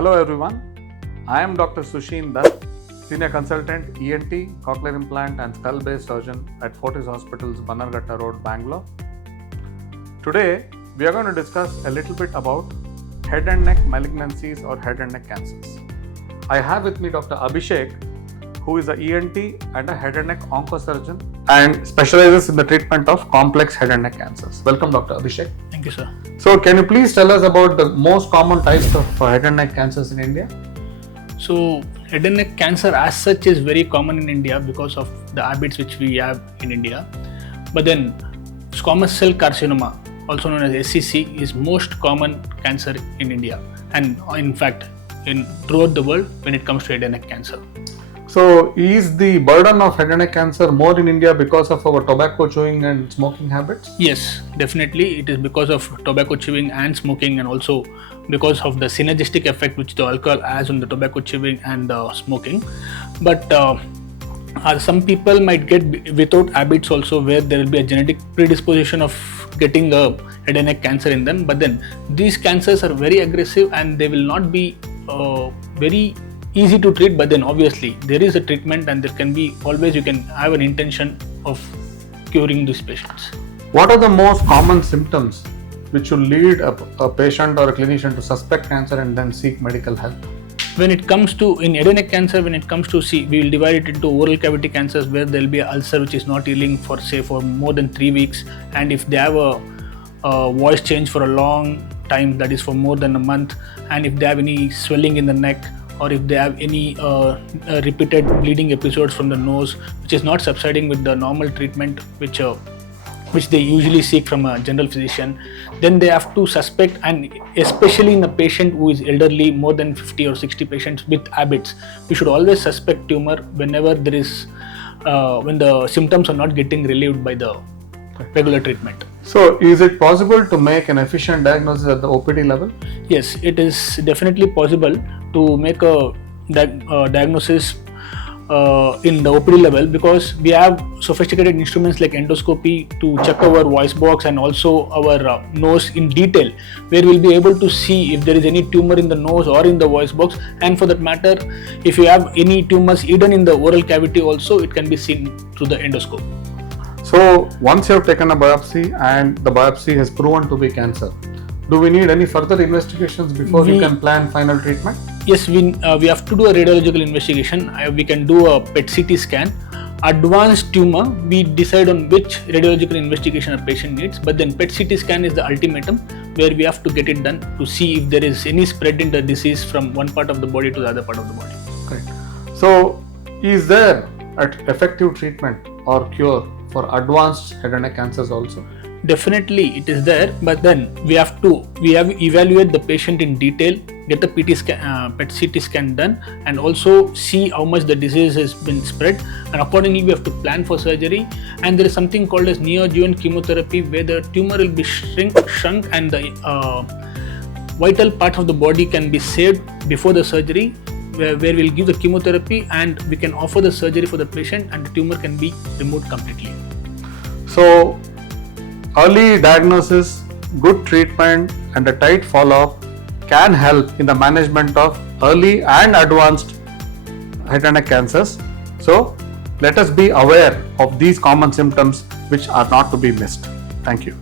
Hello everyone, I am Dr. Susheen Dutt, Senior Consultant ENT, Cochlear Implant and Skull Base Surgeon at Fortis Hospital's Bannerghatta Road, Bangalore. Today, we are going to discuss a little bit about head and neck malignancies or head and neck cancers. I have with me Dr. Abhishek, who is an ENT and a head and neck oncosurgeon and specializes in the treatment of complex head and neck cancers. Welcome, Dr. Abhishek. Thank you, sir. So, can you please tell us about the most common types of head and neck cancers in India? So, head and neck cancer as such is very common in India because of the habits which we have in India. But then, squamous cell carcinoma, also known as SCC, is most common cancer in India and in fact throughout the world when it comes to head and neck cancer. So, is the burden of head and neck cancer more in India because of our tobacco chewing and smoking habits? Yes, definitely. It is because of tobacco chewing and smoking, and also because of the synergistic effect which the alcohol has on the tobacco chewing and smoking. But some people might get without habits also, where there will be a genetic predisposition of getting a head and neck cancer in them. But then these cancers are very aggressive and they will not be very easy to treat, but then obviously there is a treatment and there can be always you can have an intention of curing these patients. What are the most common symptoms which will lead a patient or a clinician to suspect cancer and then seek medical help? When it comes to in head and neck cancer, when it comes to we will divide it into oral cavity cancers where there will be an ulcer which is not healing for more than 3 weeks, and if they have a voice change for a long time, that is for more than a month, and if they have any swelling in the neck, or if they have any repeated bleeding episodes from the nose which is not subsiding with the normal treatment which they usually seek from a general physician, then they have to suspect, and especially in a patient who is elderly, more than 50 or 60 patients with habits, we should always suspect tumor whenever there is when the symptoms are not getting relieved by the regular treatment. So, is it possible to make an efficient diagnosis at the OPD level? Yes, it is definitely possible to make a diagnosis in the OPD level, because we have sophisticated instruments like endoscopy to check our voice box and also our nose in detail, where we'll be able to see if there is any tumor in the nose or in the voice box, and for that matter, if you have any tumors hidden in the oral cavity also, it can be seen through the endoscope. So, once you have taken a biopsy and the biopsy has proven to be cancer, do we need any further investigations before we can plan final treatment? Yes, we have to do a radiological investigation. We can do a PET-CT scan. Advanced tumor, we decide on which radiological investigation a patient needs, but then PET-CT scan is the ultimatum, where we have to get it done to see if there is any spread in the disease from one part of the body to the other part of the body. Correct. So, is there an effective treatment or cure for advanced head and neck cancers also? Definitely it is there, but then we have evaluate the patient in detail, get the PET-CT scan done, and also see how much the disease has been spread, and accordingly we have to plan for surgery. And there is something called as neoadjuvant chemotherapy, where the tumor will be shrunk and the vital part of the body can be saved before the surgery, where we'll give the chemotherapy and we can offer the surgery for the patient, and the tumor can be removed completely. So, early diagnosis, good treatment and a tight follow-up can help in the management of early and advanced head and neck cancers. So, let us be aware of these common symptoms which are not to be missed. Thank you.